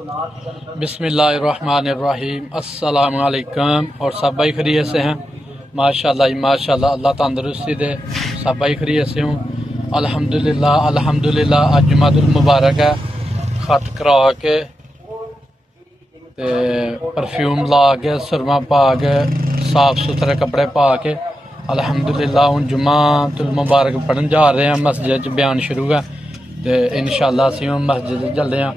بسم اللہ الرحمن الرحیم، السلام علیکم۔ اور سب بھائی خیریت سے ہیں؟ ماشاءاللہ ماشاءاللہ، اللہ تندرستی دے، سب بھائی خیریت سے ہوں الحمدللہ۔ آج جمعہ المبارک ہے، خط کرا کے پرفیوم لا کے سرما پا کے صاف ستھرے کپڑے پا کے الحمدللہ ہوں جمعہ المبارک پڑھن جا رہے ہیں۔ مسجد بیان شروع ہے تو انشاءاللہ اسی ہوں مسجد چلے ہیں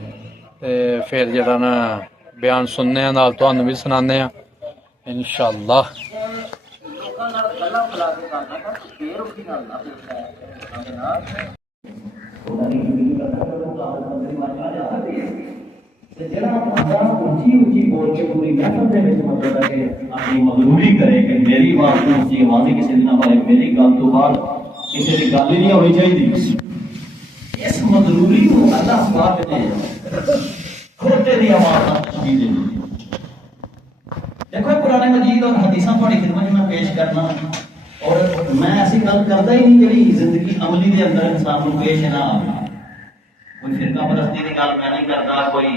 تے پھر جڑا نا بیان سننے ہیں، نال تانوں بھی سنانے ہیں انشاءاللہ۔ مغروری کرے کہ میری بات کو اسی آوازی کسی نہ پائے، میری گل تو بعد کسی کی گل ہی نہیں ہونی چاہیے۔ اس مغروری کو اللہ پاک نے کھوتے دی آواز کا تشبیہ دی۔ دیکھو قرآن مجید اور حدیثاں تھوڑی خدمت میں پیش کرنا، اور میں ایسی گل کرتا ہی نہیں جڑی زندگی عملی دے اندر انسان کو پیش نہ آئے۔ کوئی فرقہ پرستی کی گل میں نہیں کرتا، کوئی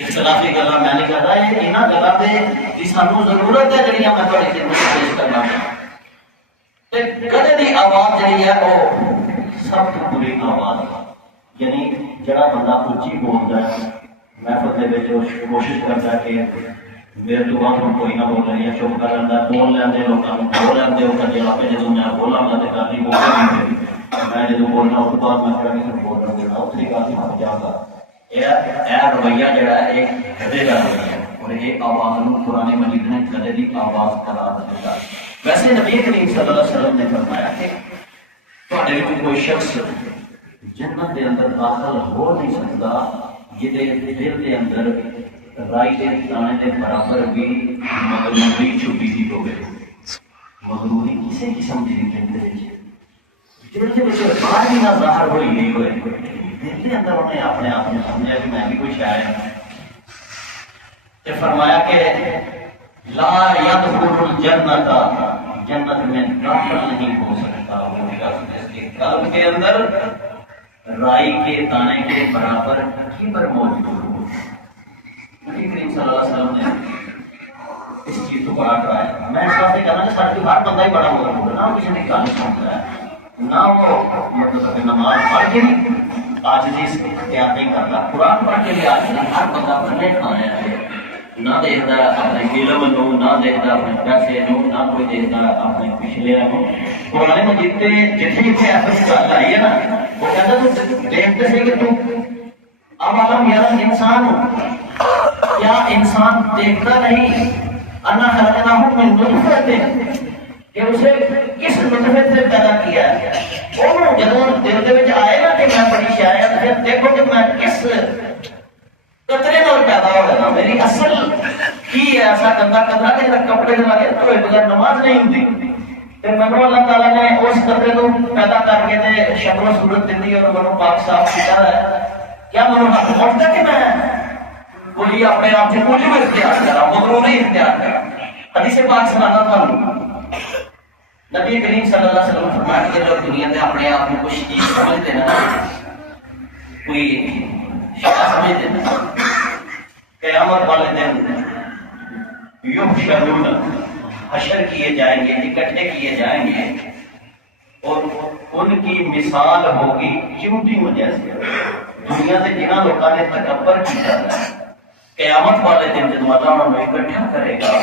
اختلافی گلا میں نہیں کرتا، یہ انہاں گلاں دے دی سانوں ضرورت ہے جڑیاں میں تھوڑی خدمت میں پیش کرنا۔ تے کدے دی آواز جڑی ہے وہ سب تو بری آواز ہے، یعنی جڑا بندہ اچھی بولتا ہے محفل دے وچ کوشش کرتا ہے کہ میرے تو بعد کوئی نہ بولے یا چپ کر لینا، بول لیندے لوکاں نوں بول لیندے ہو کر جڑا پہ جدوں میں بولاں گا تے گل ہی بولے میں جدوں بولنا اس بعد میں کہڑا نہیں بولنا دینا اتری گل ہی ہٹ جاتا۔ یہ رویہ جڑا ہے ایک گدے کا رویہ ہے، اور یہ آواز نوں قرآن مجید نے گدے دی آواز قرار دتا۔ ویسے نبی کریم صلی اللہ علیہ وسلم نے فرمایا کہ تہاڈے وچ کوئی شخص جنت دے اندر داخل ہو نہیں سکتا جہدے دل دے اندر رائی دے دانے دے برابر بھی مغروری چھپی دی ہوئے۔ مغروری کسی قسم کی نہیں دل دے وچ باہر بھی نہ ظاہر ہوئی نہیں ہوئے، دل دے اندر انہیں اپنے آپ نے سمجھا کہ میں بھی کوئی شاعر ہوں۔ تے فرمایا کہ لا يدخل الجنت، جنت میں داخل نہیں ہو سکتا وہ شخص جس کے قلب کے اندر رائی کے دانے کے برابر کبر موجود ہو۔ نبی کریم صلی اللہ علیہ وسلم نے اس چیز کو بڑا کرایا۔ میں اس واسطے کہنا کہ سارے ہر بندہ ہی بڑا ہوگا، نہ کسی نے گل سنتا ہے، نہ وہ مطلب نماز پڑھ کے بھی عاجزی اختیار نہیں کرتا، قرآن پڑھ کے بھی عاجزی ہر بندہ بننے کھانا ہے، نہ دیکھتا اپنے علم نو، نہ دیکھتا اپنے پیسے نو، نہ کوئی دیکھتا اپنے پچھلے نو۔ قرآن مجید تے جتھے جتھے ایسی گل آئی ہے نا، وہ کہتا تو دیکھتے سے کہ تم عوالم یرا انسان ہو، کیا انسان دیکھتا نہیں انا خلقناہ من نطفۃ، کہ اسے کس نطفے سے پیدا کیا ہے۔ وہ جدوں دل دے وچ آئے نا کہ میں بڑی شاید، پھر دیکھو کہ میں کس قطرے نال پیدا ہوا نا، میری اصل کی ہے ایسا گندا قطرہ کہ کپڑے دے لگے تو بغیر نماز نہیں ہوتی۔ پھر مینوں اللہ تعالیٰ نے اس قطرے کو پیدا کر کے تے شکل و صورت دیتی اور مینوں پاک صاف کیا ہے۔ کیا مینوں حق پہنچتا کہ میں کوئی اپنے آپ سے کچھ بھی اختیار کرا، مغروری اختیار کرا؟ حدیث پاک سنانا تھا، نبی کریم صلی اللہ علیہ وسلم فرمایا کہ جو دنیا میں اپنے آپ کو کچھ چیز سمجھتے ہیں نا، کوئی سمجھتے ہیں، قیامت والے دن یحشرون، حشر کیے جائیں گے، اکٹھے کیے جائیں گے، اور ان کی مثال ہوگی چیونٹیوں جیسے۔ دنیا سے جنہاں لوگوں نے تکبر کیا ہے، قیامت والے دن جب اللہ انہوں اکٹھا کرے گا،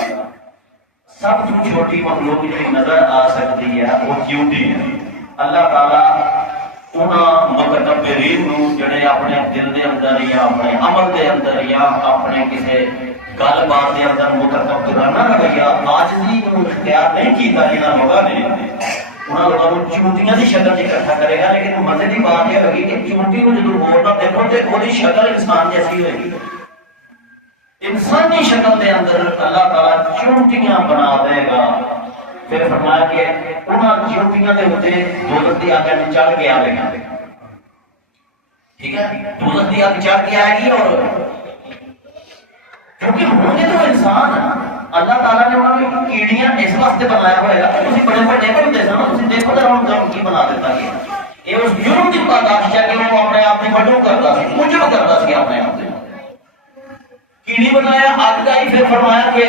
سب سے چھوٹی مخلوق جو نظر آ سکتی ہے وہ چیونٹی ہے۔ اللہ تعالیٰ انہاں متکبرین نو جڑے اپنے دل دے اندر یا اپنے عمل دے اندر یا اپنے کسی گل بات دے اندر متکبرانہ رویہ عاجزی نو اختیار نہیں کیتا، جنہاں لوگوں نے انہاں لوگوں کو چونٹیاں دی شکل اکٹھا کرے گا۔ لیکن مزے کی بات یہ ہوگی کہ چونٹی کو جب غور دیکھو تو وہی شکل انسان جیسی ہوئے گی، انسانی شکل دے اندر اللہ تعالیٰ چونٹیاں بنا دے گا۔ پھر فرمایا کہ انہاں چونٹیاں دے ہوتے دوزخ دی آگ میں چڑھ کے آئے گا، ٹھیک ہے، دوزخ دی آگ چڑھ کے آئے گی، اور کیونکہ ہونے تو انسان اللہ تعالیٰ نے انہوں نے کیڑیاں اس واسطے بنایا ہوئے گا کہ تسی بڑے بڑے بندے سن، تسی دیکھو ذرا ان کا کی بنا دیتا ہے۔ یہ اس جرم کی پاداش ہے کہ وہ اپنے آپ کو بڑوں کرتا سی، مجرم کرتا سی اپنے آپ کو۔ کیڑی بنایا اگ آئی، پھر فرمایا کہ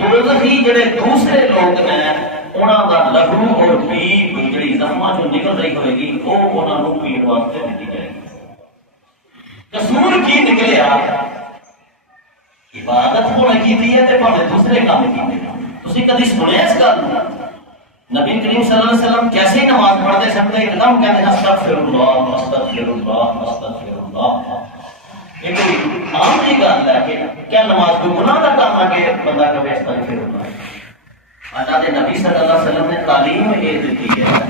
دوزخی جڑے دوسرے لوگ ہیں انہاں دا لہو اور پیپ جڑی زخماں چوں نکل رہی ہوئے گی وہ انہاں نوں پین واسطے دتی جائے گی۔ قصور کی نکلیا عبادت ہونے کی ہے تے بھاویں دوسرے کام کیتے۔ تسی کدی سنیا اس گل نوں؟ نبی کریم صلی اللہ علیہ وسلم کیسے ہی نماز پڑھتے سکتے ایک دم کہتے ہیں استغفر اللہ استغفر اللہ استغفر اللہ۔ ایک عام جی گل ہے کہ کیا نماز کو گناہ کا کام ہے کہ بندہ کبھی استغفر اللہ؟ اللہ کے نبی صلی اللہ علیہ وسلم نے تعلیم یہ دیتی ہے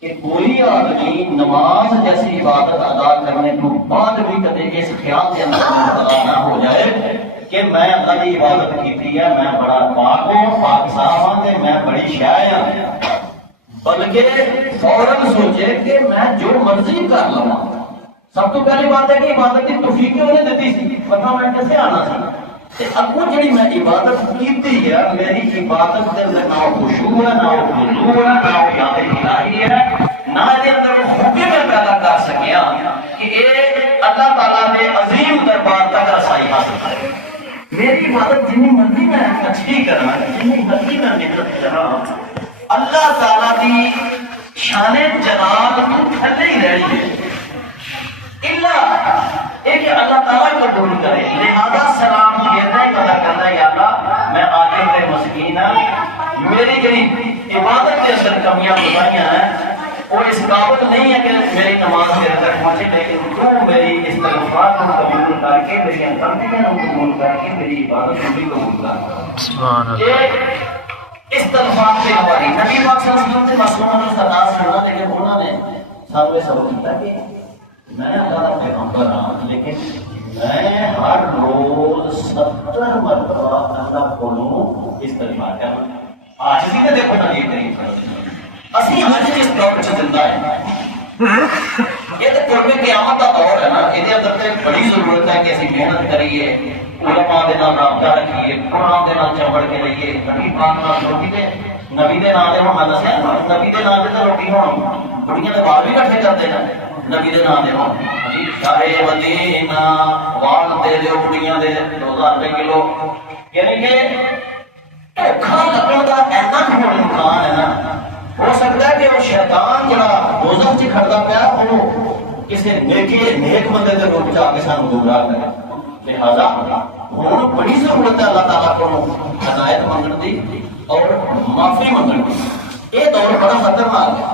کہ کوئی آدمی نماز جیسی عبادت ادا کرنے کو بعد بھی کبھی اس خیال کے اندر مبتلا نہ ہو جائے کہ میں اللہ کی عبادت کی ہے، میں بڑا پاک ہوں، پاک صاف ہوں تے میں بڑی شاہ ہوں، بلکہ فوراً سوچے کہ میں جو مرضی کر لوں۔ سب تو پہلی بات ہے کہ عبادت کی توفیق انہیں دیتی سی، پتہ میں کیسے آنا سی۔ اگوں جڑی میں عبادت کی ہے، میری عبادت کے اندر نہ خشوع ہے، نہ خضوع ہے، نہ یاد الہی ہے، نہ یہ اندر حکم میں پیدا کر سکیا کہ یہ اللہ تعالیٰ نے عظیم دربار تک رسائی حاصل کرے۔ میری عبادت جنی مرضی میں اچھی کرنا، جنی مرضی میں محنت کرنا، اللہ تعالیٰ کی شان جلال تھلے ہی رہی ہے۔ ایک اللہ تعالیٰ قبول کرے، لہذا سلام کہتا ہے پتا کرتا ہے یا اللہ میں آگے تے مسکین ہوں، میری جڑی عبادت کے اثر کمیاں بتائیاں ہیں وہ اس قابل نہیں ہے کہ میری نماز تیرے تک پہنچے، لیکن تو میری استغفار کو قبول کر کے میری غلطیاں کو قبول کر کے میری عبادت کو بھی قبول کر۔ سبحان اللہ۔ استغفار سے ہماری نبی پاک صلی اللہ علیہ وسلم سے معصوم سردار سننا، لیکن انہوں نے سب سبق دیتا کہ میں اللہ کا پیغمبر ہوں، لیکن میں ہر روز 70 مرتبہ اللہ کو استغفار کرنا۔ آج بھی تو دیکھو نبی کریم صلی اللہ علیہ وسلم اسی آج جس دور سے زندہ ہے، یہ تو قرب قیامت کا دور ہے نا، یہ اندر تو بڑی ضرورت ہے کہ اسی محنت کریے، علماء دے نال رابطہ رکھیے، قرآن دے نال چمڑ کے رہیے، نبی پاک نال روٹی دے نبی دے نال ہوں میں دسیا نبی دے نال تے روٹی ہوں بڑیاں دے بال بھی کٹھے کرتے ہیں نبی دے نال ہوں شاہ مدینہ وال دے دیو بڑیاں دے 2000 روپے کلو، یعنی کہ دھوکھا لگن کا ایسا کوئی امکان ہے نا، ہو سکتا ہے کہ وہ شیطان جڑا دوزخ چ کھڑتا پیا وہ کسی نیک بندے کے روپ چ کے سانو گمراہ کرے۔ لہذا ہوں بڑی ضرورت ہے اللہ تعالیٰ کو ہدایت منگن کی اور معافی منگن کی۔ یہ دور بڑا خطرناک ہے۔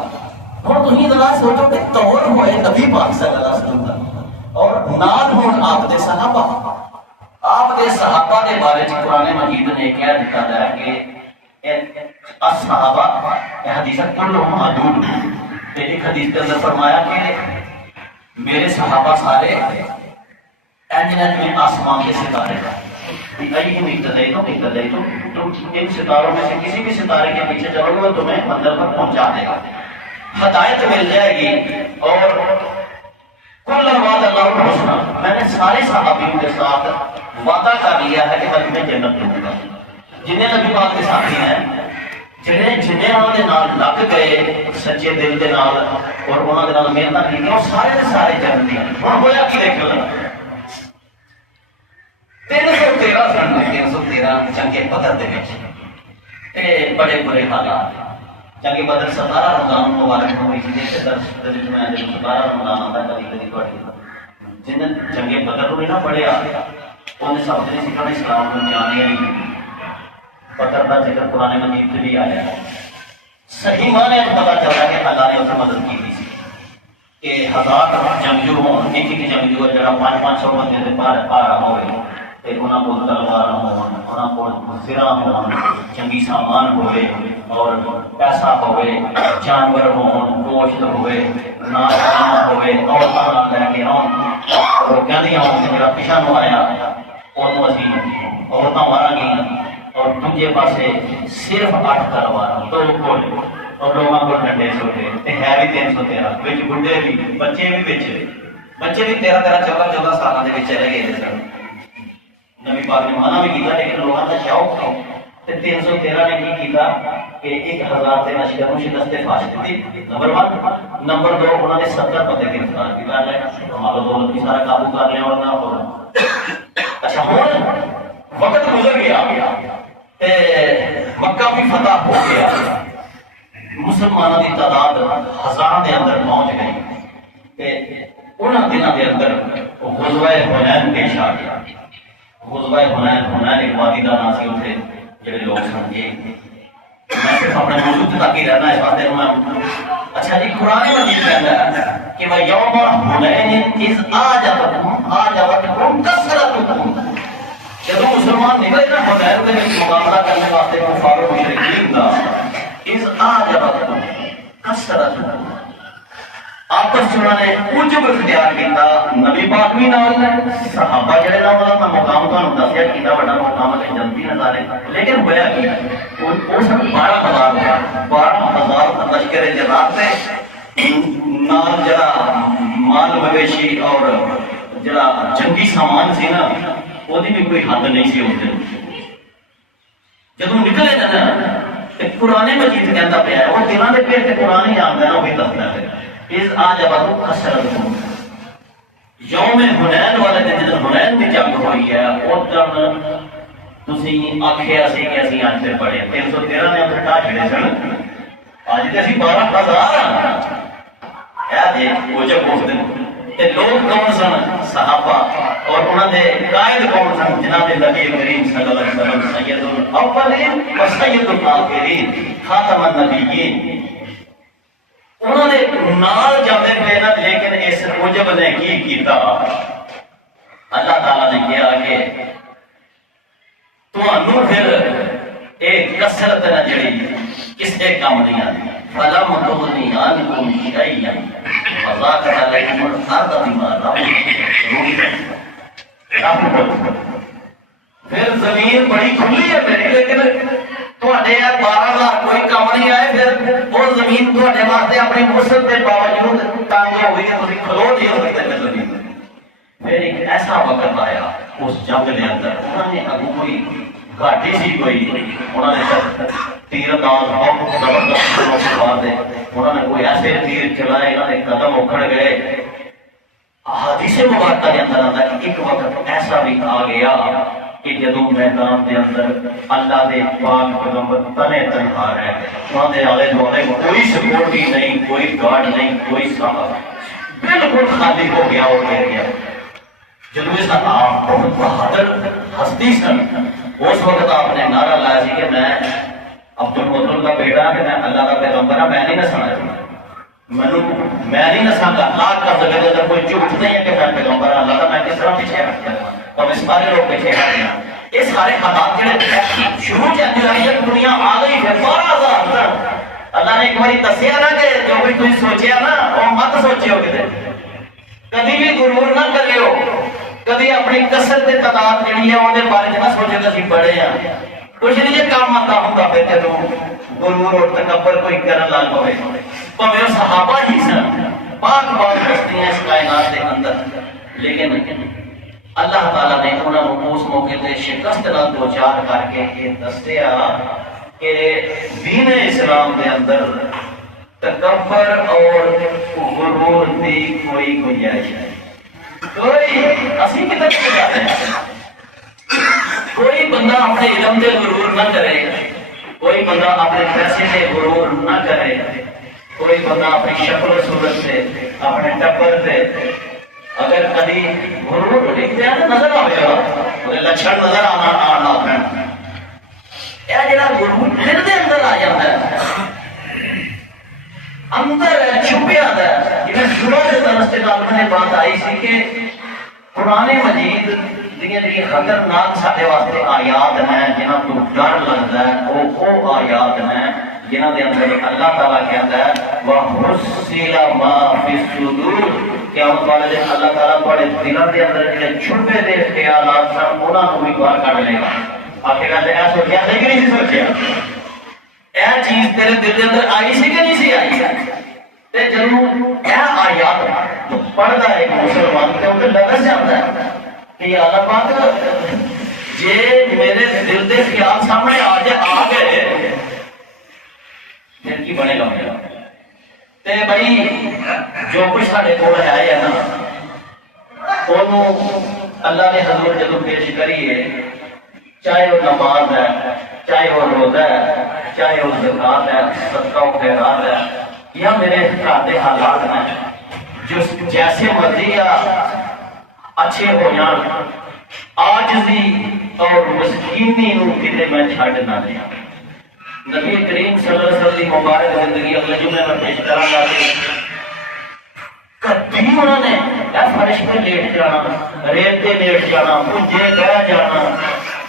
ہوں تھی ذرا سوچو کہ دور ہوئے نبی پاک صلی اللہ علیہ وسلم کا اور نال ہوں آپ کے صحابہ، آپ کے صحابہ کے بارے میں قرآن مجید نے کہہ دیتا ہے کہ صحابہ حدیث کلہم عدول، ایک حدیث کے اندر فرمایا کہ میرے صحابہ سارے اینجنت میں آسمان کے ستارے تم ان ستاروں میں سے کسی بھی ستارے کے پیچھے چلو گے تمہیں منزل پر پہنچا دے گا، ہدایت مل جائے گی۔ اور کل وعد اللہ الحسنی، میں نے سارے صحابیوں کے ساتھ وعدہ کر لیا ہے کہ میں تمہیں جنت دوں گا۔ جنہیں نبی پاک کے ساتھی ہیں جنہیں انہوں نے نال لگ گئے سچے دل کے نال اور انہوں نے نال محنت کی اور سارے کے سارے جنتی ہیں۔ ہوں ہویا کی دیکھو نا 313 سن 313 جنگ بدر دے وچ بڑے برے حالات۔ جنگ بدر 17 رمضان مبارک ہوئی تھی، جس درس میں 17 رمضان آتا کبھی کبھی تھوڑی جن جنگ بدر ہوئی نا پڑھیا انہیں سب نے سکھانا اسلام کو جانے نہیں۔ بدر کا ذکر قرآن مجید سے بھی آیا ہے، صحیح معنی میں پتا چلتا کہ اللہ نے اسے مدد کی تھی کہ 1000 جنگجو ہوں، ایک ایک جنگجو جڑا 500 بندے سے پار رہا ہوئے، انہوں کو تلوار ہوں، کو سرا ہوں، جنگی سامان ہوئے اور پیسہ ہوئے، جانور ہوں، گوشت ہوئے، ناچ ہوئے، عورتوں لے کے آؤں اور کہندیاں ہوں جڑا پیچھا نو آیا انہوں اسی عورتیں مارا گئی اور دوجے پاسے صرف 8 تلوار 2 گھوڑے اور لوگوں کو ڈنڈے سوٹے ہے بھی 313 بچ بڈھے بھی بچے بھی 13 14 سالوں کے چلے گئے سن۔ نبی پاک نے مانا بھی کیا لیکن لوگوں کا شوق تھا 313 نے کی کیتا کہ 1000 کے لشکر کو شکست فاش دی۔ نمبر 1 نمبر 2 انہوں نے 70 بندے گرفتار کیا، ہمارا دولت بھی سارا قابو کر لیا اور اچھا ہوں وقت گزر گیا تے مکہ بھی فتح ہو گیا، مسلمانوں کی تعداد ہزاروں کے اندر پہنچ گئی تے انہاں دنوں کے اندر غزوہ حنین پیش آ گیا۔ غزوہ حنین ایک وادی کا نام سی، اتنے جڑے لوگ سن گے میں صرف اپنے موضوع تک ہی رہنا اس واسطے میں اچھا جی قرآن مجید کہتا ہے کہ وہ یوم حنین اذ اعجبتکم کثرتکم، جب مسلمان نکلے نا حنین کے مقابلہ کرنے واسطے کفار و مشرکین دا، اذ اعجبتکم کثرتکم، آپس انہوں نے عجب اختیار کیتا، نبی پاک بھی نال صحابہ جڑے نال میں مقام تانوں دسیا کیتا بڑا مقام ہے جنتی نظارے، لیکن ہویا کی وہ سب 12,000 ہوا، 12,000 لشکر جرات تے نال جڑا مال مویشی اور جڑا جنگی سامان سی نا وہدی بھی کوئی حد نہیں سی اس دن۔ جدوں نکلے نا تے قرآن مجید کہندا پیا ہے وہ دلاں دے پیٹ تے قرآن ہی آندا ہے، وہ بھی دسدا ہے اذ اعجبتکم کثرتکم، یوم حنین والے دن جدوں حنین دی جنگ ہوئی ہے اودن تسی آکھیا سی کہ اسی اج تے پڑھے 313 نے اٹھا چھڑے سن، اج تے اسی 12,000 اے دیکھ وہ جب اس دن تے لوگ کون سن؟ صحابہ، اور انہاں دے قائد کون سن؟ جناب نبی کریم صلی اللہ علیہ وسلم سید الاولین و سید الاخرین خاتم النبیین، انہوں نے نال جاتے پہ نا، لیکن اس عجب نے کی کیتا، اللہ تعالیٰ نے کہا کہ تمہوں پھر ایک کثرت نہ جڑی کسے کام نہیں آتی، فلم تغنی عنکم شیئا وضاقت علیکم الارض بما رحبت، پھر زمین بڑی کھلی ہے میری، لیکن تواڈے 12,000 کوئی کام نہیں آئے، پھر وہ زمین تواڈے واسطے اپنی وسعت کے باوجود تنگ ہو گئی، تسی کھلو نہیں ہو سکتے زمین۔ پھر ایک ایسا وقت آیا اس جنگ کے اندر، انہوں نے اگوں کوئی گھاٹی سی کوئی، انہوں نے تیر انداز بہت زبردست مار دے، انہوں نے کوئی ایسے تیر چلائے، انہوں نے قدم اکھڑ گئے۔ حدیث مبارکہ کے اندر آتا ہے کہ ایک وقت ایسا بھی آ گیا کہ جدوں میدان دے اندر اللہ دے پاک پیغمبر تنے تنہا رہے، انہوں نے آلے دوالے کوئی سپورٹی نہیں، کوئی گارڈ نہیں، کوئی صاحب، بالکل خالی ہو گیا اور رہ گیا۔ جدوں اس آپ بہت بہادر ہستی سن، اس وقت آپ نے نعرہ لایا سی کہ میں عبد المطلب کا بیٹا کہ میں اللہ کا پیغمبر ہوں، میں نہیں نسنا میں نہیں نساں گا، لاکھ کا زگہ اگر کوئی جھوٹ نہیں ہے کہ میں پیغمبر اللہ کا، میں کس طرح پیچھے ہٹتا ہوں، اور اس سارے لوگ پیچھے ہٹ گیا۔ یہ سارے حالات جڑے شروع چاہتے آئی ہے، دنیا آ گئی ہے 12,000 تک۔ اللہ نے ایک باری دسیا نا کہ جو بھی تم سوچیا نا وہ مت سوچیو کتے، کبھی بھی غرور نہ کریو، کبھی اپنی کثرت کی تعداد جڑی ہے وہ بارے نہ سوچے کہ اسی بڑے ہیں، کچھ نہیں یہ کام آتا ہوں پھر جدوں غرور اور تکبر کوئی کرن لگ پوے، پوے صحابہ ہی سن، پاک پاک ہستیاں اس کائنات کے اندر، لیکن اللہ تعالیٰ نے انہوں نے اس موقع تے شکست نال دوچار کر کے یہ دسیا کہ دین اسلام کے اندر تکبر اور غرور کی کوئی گنجائش نہیں، کوئی اسی کی طرف جاتے ہیں، کوئی بندہ اپنے علم سے غرور نہ کرے، کوئی بندہ اپنے پیسے سے غرور نہ کرے، کوئی بندہ اپنی شکل و صورت سے، اپنے ٹبر سے اگر کبھی غرور نظر آئے گا، لچھن نظر آنا یہ جڑا غرور دل کے اندر آ جاتا ہے، اندر چھپیا ہے، جنہیں شروع کے طرف سے میں نے بات آئی سی کہ قرآن مجید جی خطرناک سارے واسطے آیات ہیں جنہوں کو ڈر لگتا ہے، وہ آیات ہیں جنہوں کے اندر اللہ تعالیٰ کہتا ہے وَحُصِّلَ مَا فِي الصُّدُورِ، قیامت والے دن اللہ تعالیٰ بڑے دلوں کے اندر جڑے چھپے دے خیالات سن انہاں کو بھی باہر کڈ لے گا۔ آخر گل یہ سوچیا سی کہ نہیں سی سوچیا، یہ چیز تیرے دل کے اندر آئی سی کہ نہیں سی آئی، تے جدوں یہ آیات پڑھدا ہے مسلمان تے اندر لگس جاتا ہے کہ اللہ پاک جے میرے دل دے خیال سامنے آ گئے پھر کی بنے گا میرا، تے بھائی جو کچھ سارے کول ہے نا اللہ نے حضور جدو پیش کری ہے، چاہے وہ نماز ہے، چاہے وہ روزہ ہے، چاہے وہ زکات ہے، صدقہ و خیرات ہے، یا میرے گھر کے حالات ہیں جو جیسے مرضی یا اچھے ہو جان، عاجزی اور مسکینی نو کتے میں چھڈ نہ دیا۔ نبی کریم صلی اللہ علیہ وسلم کی مبارک زندگی اگلے جمعے میں پیش کرا گا کہ کبھی انہوں نے فرش پہ لیٹ جانا، ریت پہ لیٹ جانا، پنجے بہ جانا،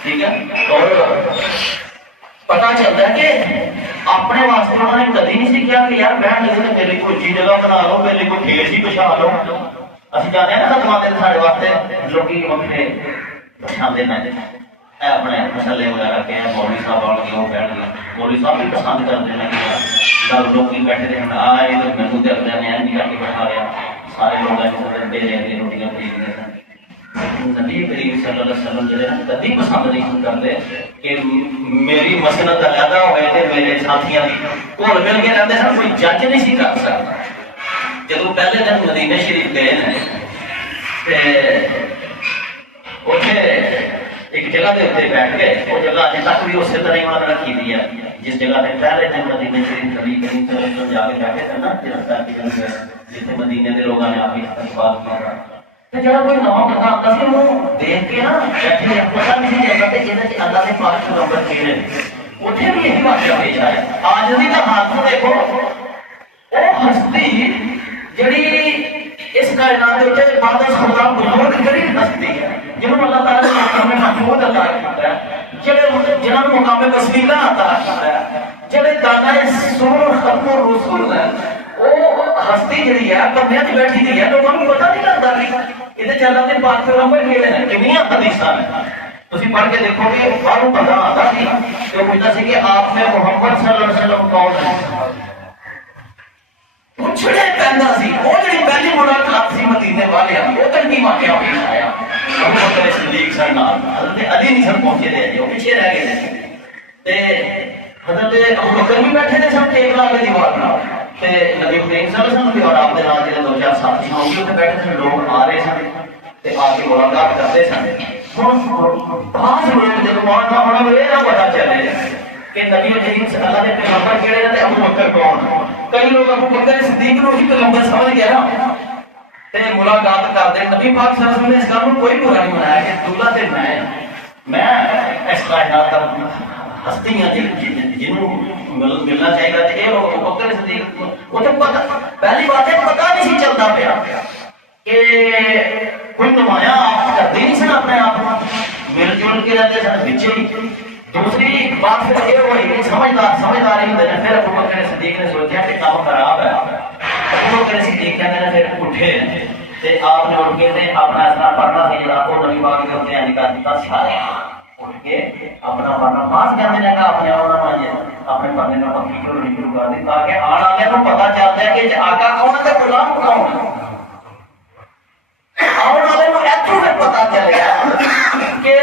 ٹھیک ہے، اور پتا چلتا ہے کہ اپنے واسطے انہوں نے کبھی نہیں سیکھا کہ یار بہن لگے تو میرے کو اچھی جگہ بنا لو، میرے کو ٹھیک سی بچھا لو۔ اسی جانے نا خدمات سارے واسطے لوگ وقتے بچھاندے نہ اپنے مسئلے وغیرہ کے مولوی صاحب آ گئے وہ بیٹھ گئے، مولوی صاحب بھی پسند کرتے ہیں کہ لوگ بیٹھے رہے آئے تو میں تو دیکھتے ہیں نہیں کر کے بیٹھا رہا، سارے لوگ دے رہے ہیں روٹیاں خرید رہے ہیں۔ نبی کریم صلی اللہ علیہ وسلم جو ہے کبھی پسند نہیں کرتے کہ میری مسنت علیحدہ ہوئے تھے، میرے ساتھیاں گھل مل کے رہتے سن، کوئی جج نہیں سی کر سکتا۔ جب پہلے دن مدینہ شریف گئے ہیں اتنے ایک جگہ کے اتنے بیٹھ گئے، وہ جگہ اجے تک بھی اسی طرح انہوں نے رکھی ہوئی ہے جس جگہ پہ پہلے دن مدینہ شریف نبی کریم صلی اللہ علیہ وسلم جا کے بیٹھے تھے نا، جتنے مدینے کے لوگوں نے آپ کی استقبال کیا، جب کوئی نواں بندہ آتا سی وہ دیکھ کے نا بیٹھے پتا نہیں جگہ پہ جہاں اللہ نے پاک پیغمبر کیے اتنے بھی یہی واقعہ پیش آیا۔ آج بھی کا حال تو دیکھو، وہ ہستی جڑی اس کائنات کے بعد خدا بزرگ جڑی ہستی ہے جنہوں اللہ تعالیٰ نے مقام محمود عطا کیا ہے، جنہوں نے مقام وسیلہ عطا کیا ہے، جڑے دانا سور ختم الرسول ہے، وہ ہستی جڑی ہے بندیاں چ بیٹھی دی ہے، لوگوں کو پتہ نہیں لگتا کہ یہ اللہ کے پاک پیغمبر کیڑے ہیں، کنیاں حدیثاں ہیں۔ تسی پڑھ کے دیکھو گے باہروں بندہ آتا سی جو پوچھتا سی کہ آپ میں محمد صلی اللہ علیہ وسلم کون ہے، پوچھنے پہنتا سی، وہ جڑی پہلی ملاقات سی مدینے والے وہ تنقی واقعہ پیش آیا۔ ابو بکر صدیق سن نال حضرت علی نہیں سن پہنچے تھے، جو پیچھے رہ گئے تھے، تے حضرت ابو بکر بھی بیٹھے تھے سن ٹیک لا کے دیوار نال، تے نبی کریم صلی اللہ علیہ وسلم بھی اور آپ دے نال جڑے دو چار ساتھی سن وہ بھی اتنے بیٹھے تھے، لوگ آ رہے سن تے آ کے ملاقات کرتے سن۔ بعض لوگ جب مولانا ہونا یہ نہ پتا چلے کہ نبی کریم صلی اللہ علیہ وسلم پیغمبر کہڑے ہیں تے ابو بکر کون، کئی لوگ ابو بکر صدیق کو ہی پیغمبر سمجھ گئے نا تے ملاقات کرتے۔ نبی پاک صلی اللہ علیہ وسلم نے اس کام کو کوئی برا نہیں منایا کہ دولہا تے میں اس کائنات کا ہستیاں جنہوں ملنا چاہیے گا، یہ لوگ ابو بکر صدیق وہ تو پتہ پہلی بات ہے پتہ نہیں سی چلتا پیا کہ کوئی نمایاں آپ کرتے نہیں سن اپنے آپ مل جل کے رہتے سن بچے ہی۔ دوسری بات پھر یہ ہوئی کہ سمجھدار ہی ہوتے ہیں، پھر ابو بکر صدیق نے سوچا کہ کام خراب ہے، ابو بکر صدیق کہتے ہیں پھر اٹھے تے آپ نے اٹھ کے اپنا اس طرح پڑھنا سی جناب کو نبی پاک کے ہوتے ہیں نکال دیتا سارے اٹھ کے اپنا پڑھنا پاس کرنے لگا، اپنے اپنے پڑھنے کا پکی کرنی شروع کر دی تاکہ آنے والے کو پتا چلتا ہے کہ آقا کون ہے تے غلام کون ہے۔ آنے والے کو ایتھوں تک پتا چلے گا کہ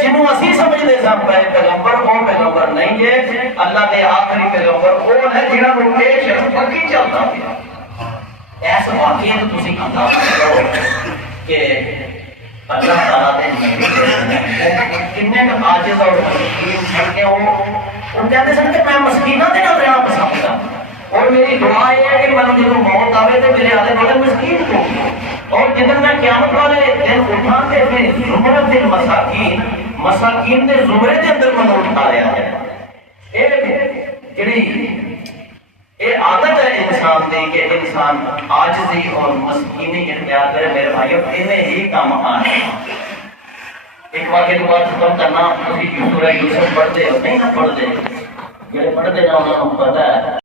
جنہوں اسی سمجھتے سن پہ پیغمبر وہ پیغمبر نہیں ہے، اللہ کے آخری پیغمبر وہ ہے جنہاں کو پیش پکی چلتا پیا۔ ایسا واقعی تو تسی اندازہ کرو کہ اللہ تعالیٰ نے کتنے عاجز اور مسکین سن کے وہ کہتے سن کہ میں مسکینہ دے نال رہنا پسند کرتا اور میری دعا یہ ہے کہ میں جب موت آوے تو میرے آلے دوالے مسکین کو، اور جدن میں قیامت والے دن اٹھا کے پھر زمرت دن مساکین دے زمرے دے اندر میں اٹھا رہا ہے۔ یہ عادت ہے انسان دی کہ انسان عاجزی اور مسکینی اختیار کرے۔ میرے بھائیو انہیں ہی کام آنے ایک واقعے کو بات ختم کرنا، سورہ یوسف پڑھ دے نہیں نہ پڑھ دے، جڑے پڑھ دے نہ انہوں نے پتہ ہے